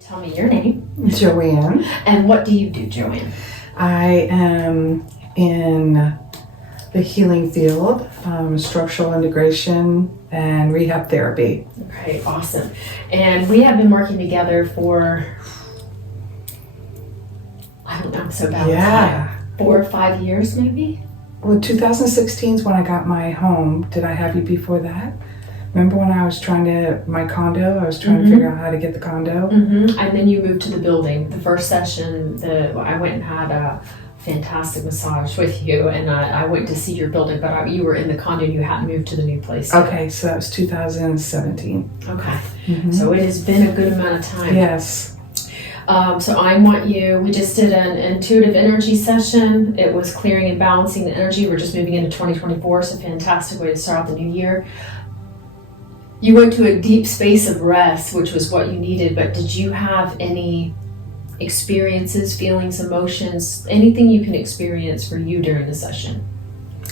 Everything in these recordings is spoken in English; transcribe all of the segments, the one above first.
Tell me your name. Joanne. And what do you do, Joanne? I am in the healing field, structural integration and rehab therapy. Okay, awesome. And we have been working together for, I don't know, I'm so bad with time. 4 or 5 years maybe? Well, 2016 is when I got my home. Did I have you before that? Remember when I was trying to, my condo, I was trying to figure out how to get the condo? Mm-hmm. And then you moved to the building. The first session, I went and had a fantastic massage with you, and I went to see your building, but you were in the condo and you hadn't moved to the new place yet. Okay, so that was 2017. Okay, so it has been a good amount of time. Yes. So I want you, we just did an intuitive energy session. It was clearing and balancing the energy. We're just moving into 2024, so fantastic way to start out the new year. You went to a deep space of rest, which was what you needed, but did you have any experiences, feelings, emotions, anything you can experience for you during the session?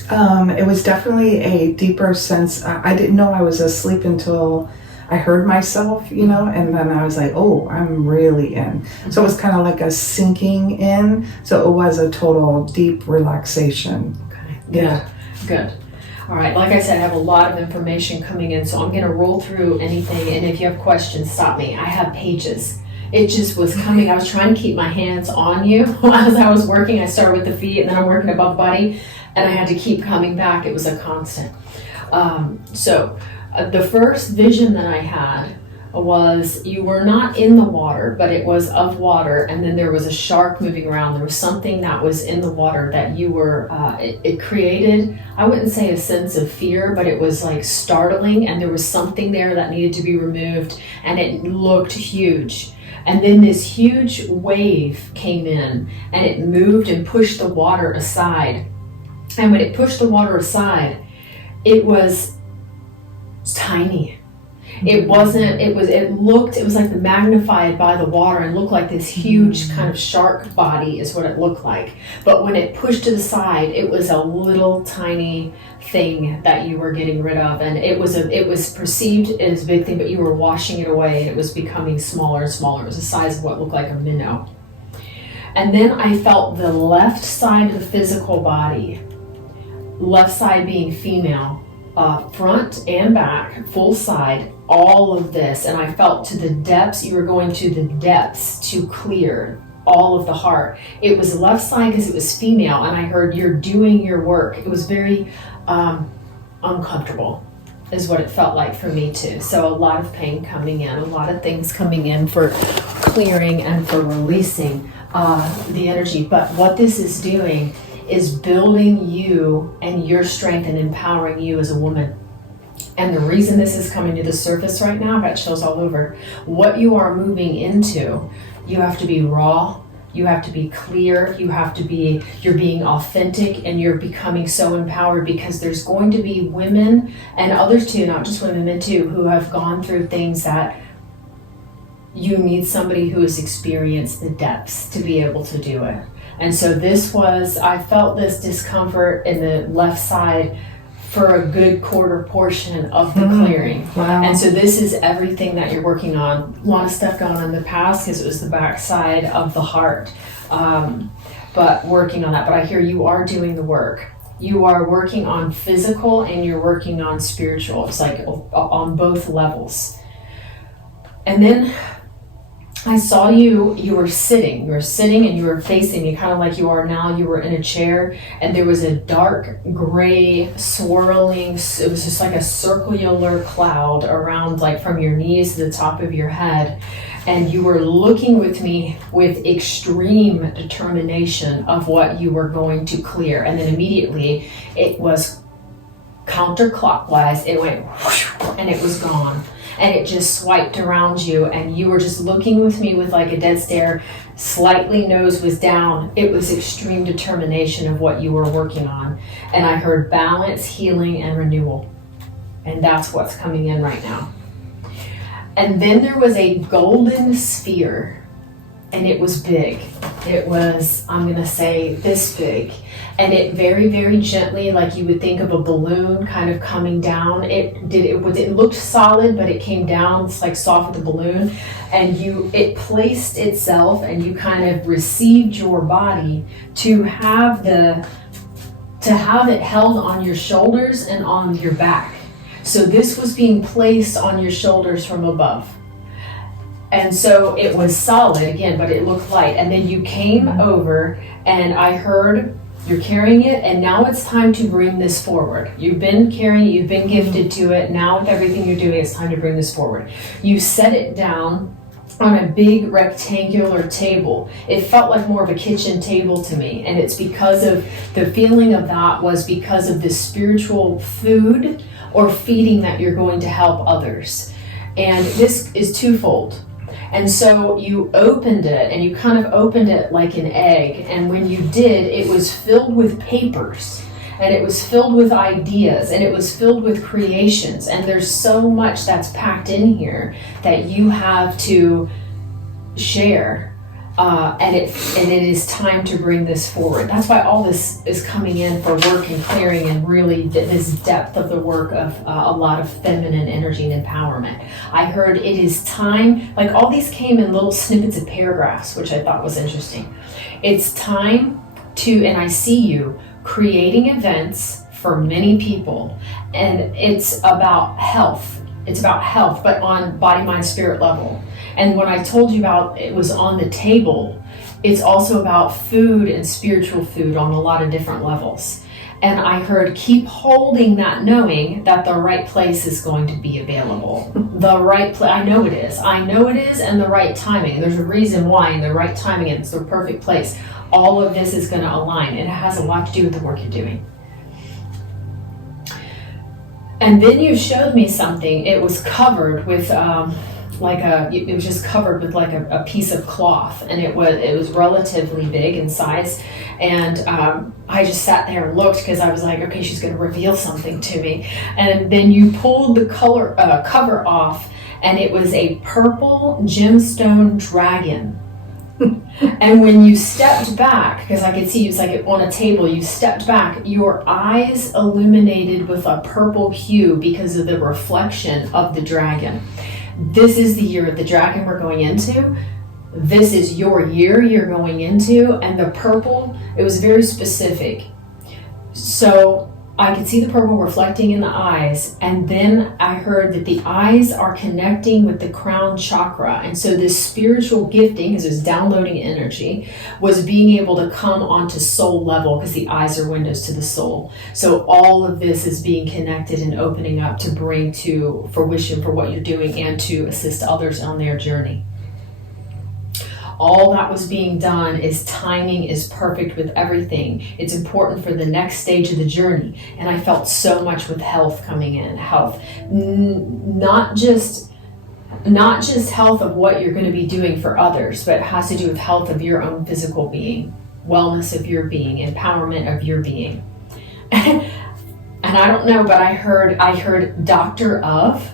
It was definitely a deeper sense. I didn't know I was asleep until I heard myself, and then I was like, oh, I'm really in. So it was kind of like a sinking in. So it was a total deep relaxation. Okay. Yeah. Good. All right, like I said, I have a lot of information coming in, so I'm going to roll through anything, and if you have questions, stop me. I have pages. It just was coming. I was trying to keep my hands on you as I was working. I started with the feet, and then I'm working above the body, and I had to keep coming back. It was a constant. The first vision that I had was you were not in the water, but it was of water, and then there was a shark moving around. There was something that was in the water that you were, it created, I wouldn't say a sense of fear, but it was like startling, and there was something there that needed to be removed, and it looked huge. And then this huge wave came in, and it moved and pushed the water aside. And when it pushed the water aside, it was tiny. It wasn't, it was like magnified by the water and looked like this huge kind of shark body is what it looked like. But when it pushed to the side, it was a little tiny thing that you were getting rid of. And it was perceived as a big thing, but you were washing it away, and it was becoming smaller and smaller. It was the size of what looked like a minnow. And then I felt the left side of the physical body, left side being female, front and back, full side, all of this, and I felt to the depths, you were going to the depths to clear all of the heart. It was left side because it was female, and I heard you're doing your work. It was very uncomfortable is what it felt like for me too. So a lot of pain coming in, a lot of things coming in for clearing and for releasing the energy. But what this is doing is building you and your strength and empowering you as a woman. And the reason this is coming to the surface right now, I've got chills all over, what you are moving into, you have to be raw, you have to be clear, you're being authentic, and you're becoming so empowered, because there's going to be women and others too, not just women, men too, who have gone through things that you need somebody who has experienced the depths to be able to do it. And so I felt this discomfort in the left side for a good quarter portion of the clearing. Wow. And so this is everything that you're working on. A lot of stuff going on in the past because it was the back side of the heart. But working on that. But I hear you are doing the work. You are working on physical and you're working on spiritual. It's like on both levels. And then I saw you were sitting and you were facing me kind of like you are now. You were in a chair, and there was a dark gray swirling, it was just like a circular cloud around, like from your knees to the top of your head. And you were looking with me with extreme determination of what you were going to clear. And then immediately it was counterclockwise. It went whoosh, and it was gone. And it just swiped around you, and you were just looking with me with like a dead stare, slightly nose was down. It was extreme determination of what you were working on. And I heard balance, healing, and renewal. And that's what's coming in right now. And then there was a golden sphere, and it was big. It was, I'm gonna say, this big. and it very, very gently, like you would think of a balloon kind of coming down. It looked solid, but it came down. It's like soft with a balloon, and it placed itself, and you kind of received your body to have it held on your shoulders and on your back. So this was being placed on your shoulders from above. And so it was solid again, but it looked light. And then you came over, and I heard, you're carrying it, and now it's time to bring this forward. You've been carrying it, you've been gifted to it. Now with everything you're doing, it's time to bring this forward. You set it down on a big rectangular table. It felt like more of a kitchen table to me. And it's because of the feeling of that was because of the spiritual food or feeding that you're going to help others. And this is twofold. And so you opened it, and you kind of opened it like an egg. And when you did, it was filled with papers, and it was filled with ideas, and it was filled with creations. And there's so much that's packed in here that you have to share. And it is time to bring this forward. That's why all this is coming in for work and clearing, and really this depth of the work of a lot of feminine energy and empowerment. I heard it is time, like all these came in little snippets of paragraphs, which I thought was interesting. It's time to, and I see you creating events for many people, and it's about health. It's about health, but on body, mind, spirit level. And when I told you about it was on the table, it's also about food and spiritual food on a lot of different levels. And I heard, keep holding that, knowing that the right place is going to be available. The right place, I know it is, and the right timing. There's a reason why, and the right timing, and it's the perfect place. All of this is going to align. It has a lot to do with the work you're doing. And then you showed me something. It was covered with it was just covered with like a piece of cloth, and it was relatively big in size. And I just sat there and looked, because I was like, okay, she's going to reveal something to me. And then you pulled the cover off, and it was a purple gemstone dragon. And when you stepped back, because I could see you, it's like on a table, you stepped back, your eyes illuminated with a purple hue because of the reflection of the dragon. This is the year of the dragon we're going into. This is your year you're going into. And the purple, it was very specific. So I could see the purple reflecting in the eyes, and then I heard that the eyes are connecting with the crown chakra. And so this spiritual gifting, because it was downloading energy, was being able to come onto soul level, because the eyes are windows to the soul. So all of this is being connected and opening up to bring to fruition for what you're doing and to assist others on their journey. All that was being done is timing is perfect with everything. It's important for the next stage of the journey. And I felt so much with health coming in. Health, not just health of what you're going to be doing for others, but it has to do with health of your own physical being, wellness of your being, empowerment of your being. And I don't know, but I heard doctor of.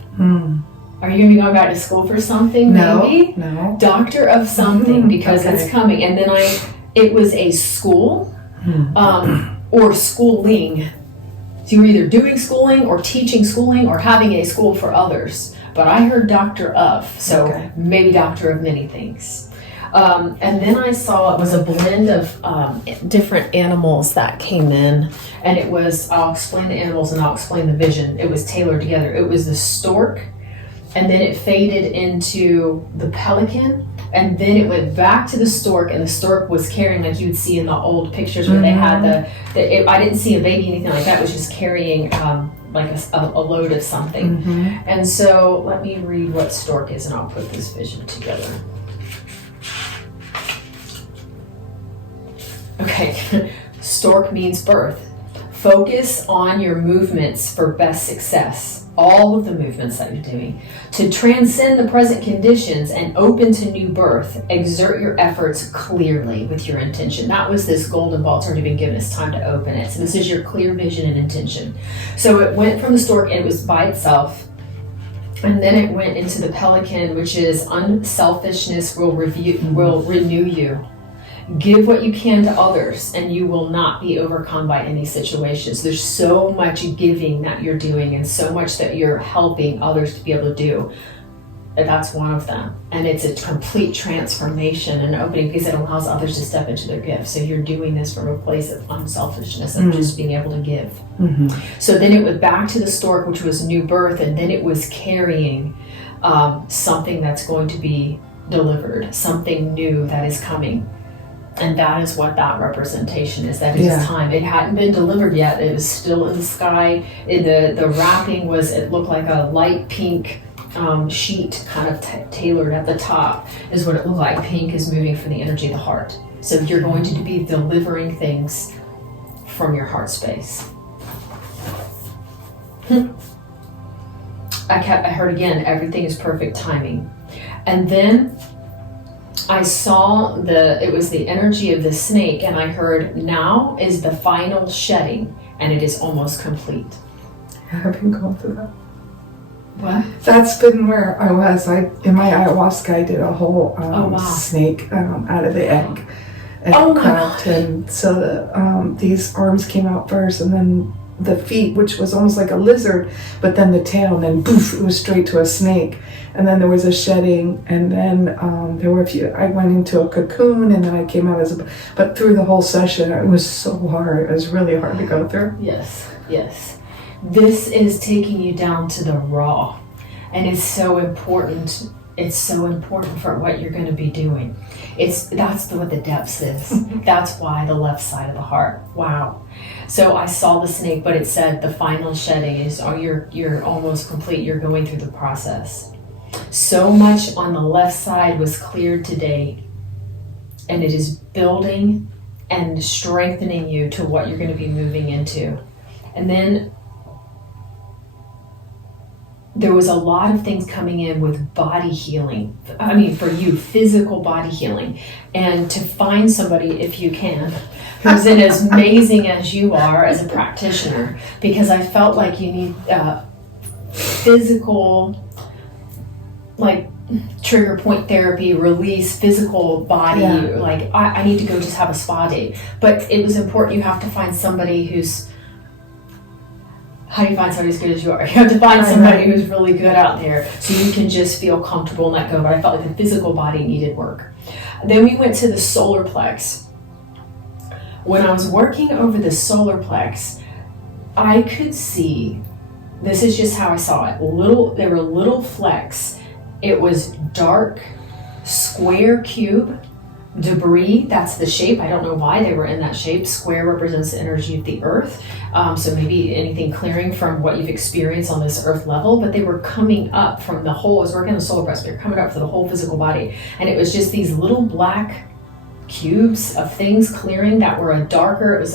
Are you going to be going back to school for something, maybe? No. Doctor of something, because it's coming. And then it was a school, or schooling. So you're either doing schooling or teaching schooling or having a school for others. But I heard doctor of, so maybe doctor of many things. And then I saw it was a blend of different animals that came in. And it was, I'll explain the animals and I'll explain the vision. It was tailored together. It was the stork, and then it faded into the pelican, and then it went back to the stork, and the stork was carrying, like you would see in the old pictures where they had I didn't see a baby, anything like that. It was just carrying like a load of something. And so let me read what stork is, and I'll put this vision together. Okay, stork means birth. Focus on your movements for best success. All of the movements that you're doing. To transcend the present conditions and open to new birth, exert your efforts clearly with your intention. That was this golden ball. It's already been given. It's time to open it. So this is your clear vision and intention. So it went from the stork, and it was by itself. And then it went into the pelican, which is unselfishness will renew you. Give what you can to others, and you will not be overcome by any situations. There's so much giving that you're doing, and so much that you're helping others to be able to do. That's one of them. And it's a complete transformation and opening because it allows others to step into their gifts. So you're doing this from a place of unselfishness and just being able to give. Mm-hmm. So then it went back to the stork, which was new birth, and then it was carrying something that's going to be delivered, something new that is coming. And that is what that representation is. That is time. It hadn't been delivered yet. It was still in the sky. The wrapping was, it looked like a light pink sheet kind of tailored at the top is what it looked like. Pink is moving for the energy of the heart. So you're going to be delivering things from your heart space. I heard again, everything is perfect timing. And then I saw it was the energy of the snake, and I heard, now is the final shedding, and it is almost complete. I've been going through that. What? That's been where I was. In my ayahuasca, I did a whole snake out of the egg. And cracked, and so these arms came out first, and then the feet, which was almost like a lizard, but then the tail, and then poof, it was straight to a snake. And then there was a shedding, and then there were a few. I went into a cocoon, and then I came out but through the whole session, it was so hard. It was really hard to go through. Yes. This is taking you down to the raw, and it's so important. It's so important for what you're going to be doing. That's what the depths is. That's why the left side of the heart. Wow. So I saw the snake, but it said the final shedding is, you're almost complete. You're going through the process. So much on the left side was cleared today, and it is building and strengthening you to what you're going to be moving into. And then there was a lot of things coming in with body healing. I mean, for you, physical body healing. And to find somebody, if you can, who's in as amazing as you are as a practitioner, because I felt like you need physical, like trigger point therapy, release, physical body. Like I need to go just have a spa day. But it was important. You have to find somebody who's, how do you find somebody as good as you are? You have to find somebody who's really good out there so you can just feel comfortable and let go. But I felt like the physical body needed work. Then we went to the solar plex. When I was working over the solar plex, I could see, this is just how I saw it, there were little flecks. It was dark, square cube, debris, that's the shape. I don't know why they were in that shape. Square represents the energy of the earth. So maybe anything clearing from what you've experienced on this earth level, but they were coming up from the whole, I was working on the solar plex, they were coming up for the whole physical body. And it was just these little black cubes of things clearing that were a darker, it was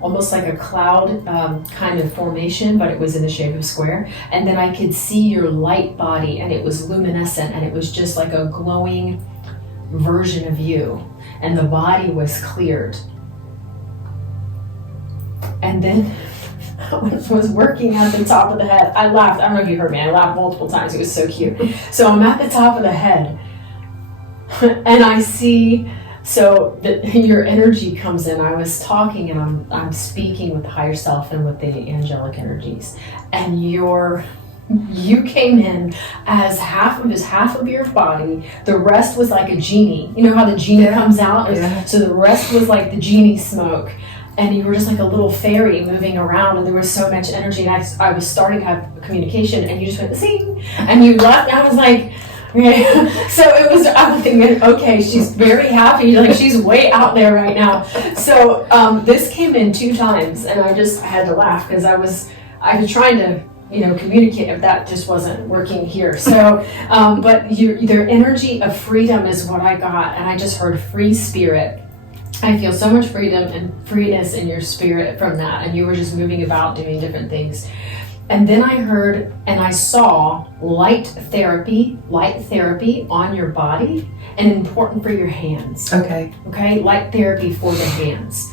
almost like a cloud kind of formation, but it was in the shape of a square. And then I could see your light body, and it was luminescent, and it was just like a glowing version of you, and the body was cleared. And then when I was working at the top of the head, I laughed. I don't know if you heard me. I laughed multiple times. It was so cute. So I'm at the top of the head, and I see, so your energy comes in. I was talking, and I'm speaking with the higher self and with the angelic energies, and you came in as half of your body. The rest was like a genie. You know how the genie comes out? So the rest was like the genie smoke. And you were just like a little fairy moving around, and there was so much energy. And I was starting to have communication, and you just went, zing, and you left. And I was like, okay. So it was, I was thinking, okay, she's very happy. Like, she's way out there right now. So this came in 2 times, and I had to laugh because I was trying to, communicate if that just wasn't working here. So, but their energy of freedom is what I got, and I just heard free spirit. I feel so much freedom and freeness in your spirit from that, and you were just moving about doing different things. And then I heard and I saw light therapy on your body, and important for your hands. Okay, light therapy for the hands.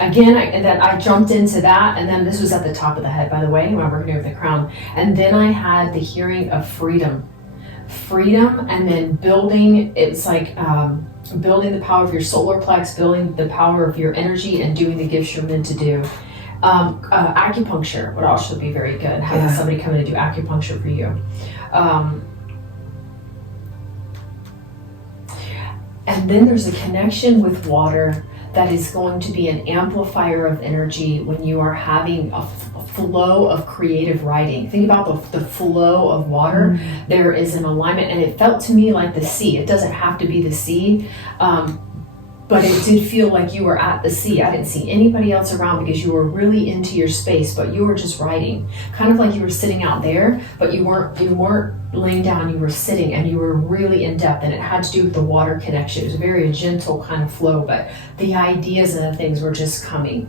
Again, I jumped into that, and then this was at the top of the head, by the way, when I'm working over the crown. And then I had the hearing of freedom, and then building. It's like building the power of your solar plex, building the power of your energy, and doing the gifts you're meant to do. Acupuncture would also be very good, having somebody come in and do acupuncture for you. And then there's a connection with water that is going to be an amplifier of energy when you are having a flow of creative writing. Think about the flow of water. There is an alignment, and it felt to me like the sea. It doesn't have to be the sea, but it did feel like you were at the sea. I didn't see anybody else around because you were really into your space, but you were just writing. Kind of like you were sitting out there, but you weren't laying down, you were sitting, and you were really in depth, and it had to do with the water connection. It was a very gentle kind of flow, but the ideas and the things were just coming.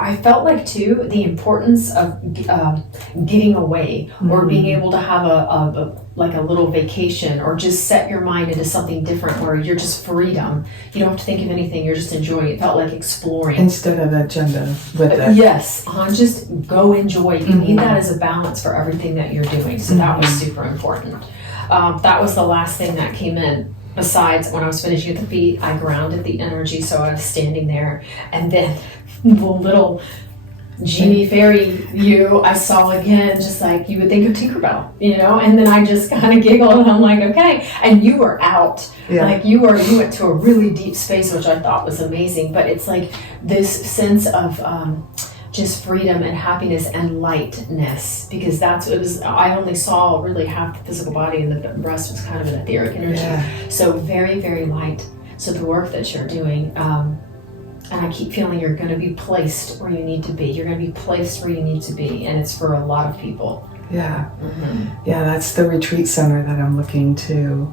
I felt like too the importance of getting away or being able to have a little vacation, or just set your mind into something different where you're just freedom. You don't have to think of anything, you're just enjoying it. It felt like exploring. Instead of agenda with it. Yes, just go enjoy. You need that as a balance for everything that you're doing. So that was super important. That was the last thing that came in. Besides, when I was finishing at the feet, I grounded the energy, so I was standing there, and then the little genie fairy I saw again, just like you would think of Tinkerbell, and then I just kind of giggled, and I'm like, okay, and you were out. Like you went to a really deep space, which I thought was amazing, but it's like this sense of just freedom and happiness and lightness, because that's what it was. I only saw really half the physical body, and the rest was kind of an etheric energy. So very, very light. So the work that you're doing, and I keep feeling you're going to be placed where you need to be. You're going to be placed where you need to be, and it's for a lot of people. Yeah, that's the retreat center that I'm looking to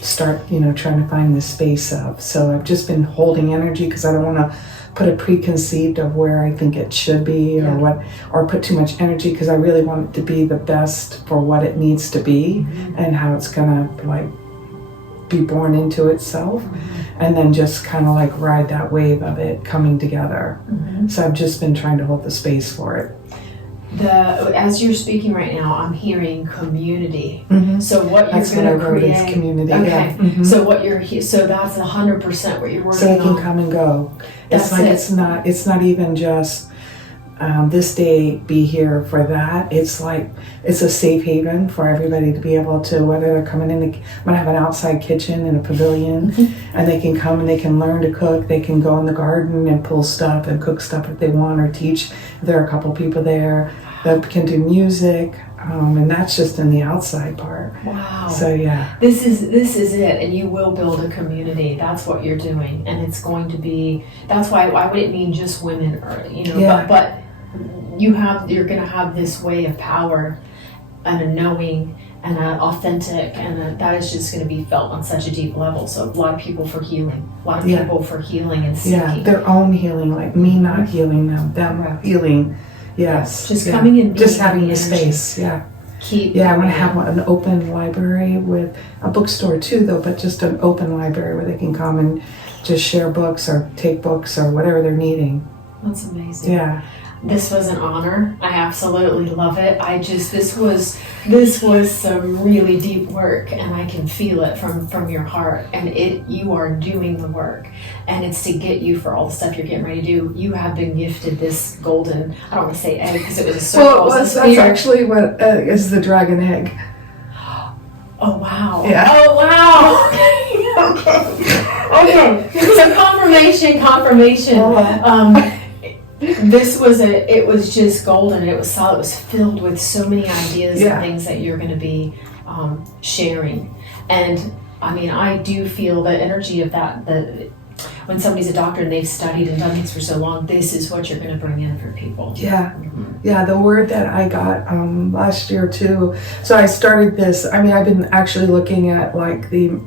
start, trying to find the space of. So I've just been holding energy because I don't want to put a preconceived of where I think it should be, or put too much energy, because I really want it to be the best for what it needs to be and how it's gonna be born into itself, and then just kind of ride that wave of it coming together. So I've just been trying to hold the space for it. As you're speaking right now, I'm hearing community. So what That's you're going to create is community. Okay. Yeah. So so that's 100% what you're working on. So they can come and go. It's not even just this day be here for that. It's a safe haven for everybody to be able to, whether they're coming in, I'm gonna have an outside kitchen and a pavilion, and they can come and they can learn to cook. They can go in the garden and pull stuff and cook stuff if they want, or teach. There are a couple people there that can do music, and that's just in the outside part. Wow. So yeah. This is it, and you will build a community. That's what you're doing, and it's going to be. That's why I wouldn't mean just women, but you're going to have this way of power and a knowing and an authentic, and that is just going to be felt on such a deep level. So a lot of people for healing, people for healing and seeking. Yeah, their own healing, like me not healing them healing. Yes. Just coming in, just having the space. Yeah. I want to have an open library with a bookstore too, though, but just an open library where they can come and just share books or take books or whatever they're needing. That's amazing. Yeah. This was an honor. I absolutely love it. This was some really deep work, and I can feel it from your heart. And you are doing the work, and it's to get you for all the stuff you're getting ready to do. You have been gifted this golden, I don't want to say egg because it was a circle. Well, that's actually what is the dragon egg. Oh wow. Yeah. Oh wow. Okay. So confirmation. It was just golden. It was solid. It was filled with so many ideas and things that you're going to be sharing. And I mean, I do feel the energy of that when somebody's a doctor and they've studied and done things for so long, this is what you're going to bring in for people. Yeah. Yeah, the word that I got last year too. So I started this, I've been actually looking at the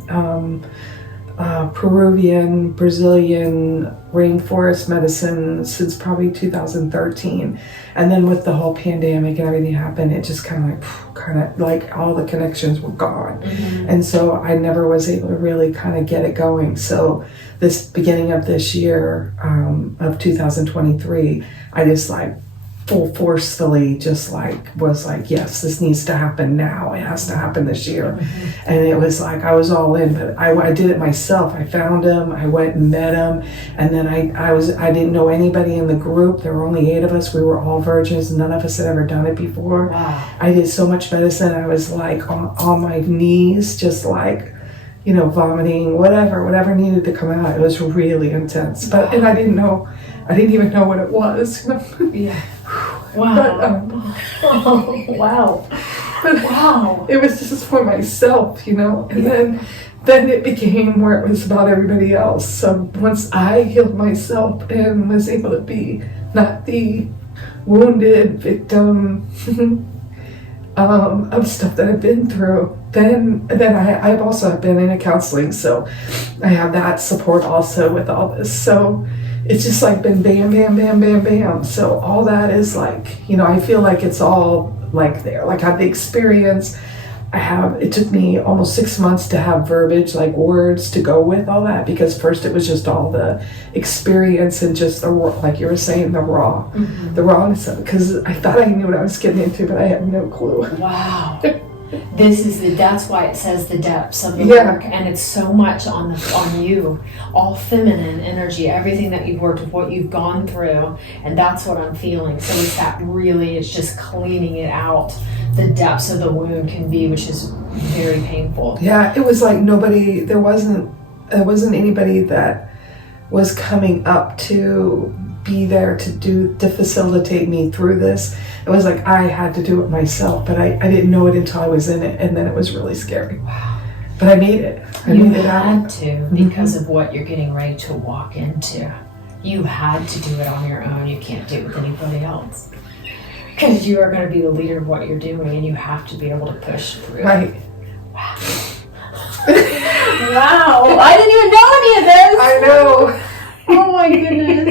Peruvian, Brazilian rainforest medicine since probably 2013. And then with the whole pandemic and everything happened, it just kind of like all the connections were gone. And so I never was able to really kind of get it going. So this beginning of this year, of 2023, I just full forcefully just like was like, yes, this needs to happen now. It has to happen this year. And it was like I was all in, but I did it myself. I found him, I went and met him, and then I didn't know anybody in the group. There were only 8 of us. We were all virgins. None of us had ever done it before. Wow. I did so much medicine. I was like on my knees, just like, you know, vomiting, whatever needed to come out. It was really intense. But and I didn't even know what it was. Yeah. Wow. But, Wow. But Wow. it was just for myself, you know. And then it became where it was about everybody else. So once I healed myself and was able to be not the wounded victim of stuff that I've been through, then I've also been in a counseling, so I have that support also with all this. So it's just like been bam, bam, bam, bam, bam. So all that is like, you know, I feel like it's all like there. Like I have the experience. It took me almost 6 months to have verbiage, like words to go with all that, because first it was just all the experience and just the, like you were saying, the rawness of it, because I thought I knew what I was getting into, but I had no clue. Wow. That's why it says the depths of the Yeah. work, and it's so much on you, all feminine energy, everything that you've worked with, what you've gone through, and that's what I'm feeling. So it's just cleaning it out. The depths of the wound can be, which is very painful. Yeah, it was like there wasn't anybody that was coming up to be there to facilitate me through this. It was like I had to do it myself, but I didn't know it until I was in it, and then it was really scary. Wow. But I made it. You had to, because of what you're getting ready to walk into. You had to do it on your own. You can't do it with anybody else. Because you are going to be the leader of what you're doing, and you have to be able to push through. Right. Wow. Wow. I didn't even know any of this. I know. Oh my goodness.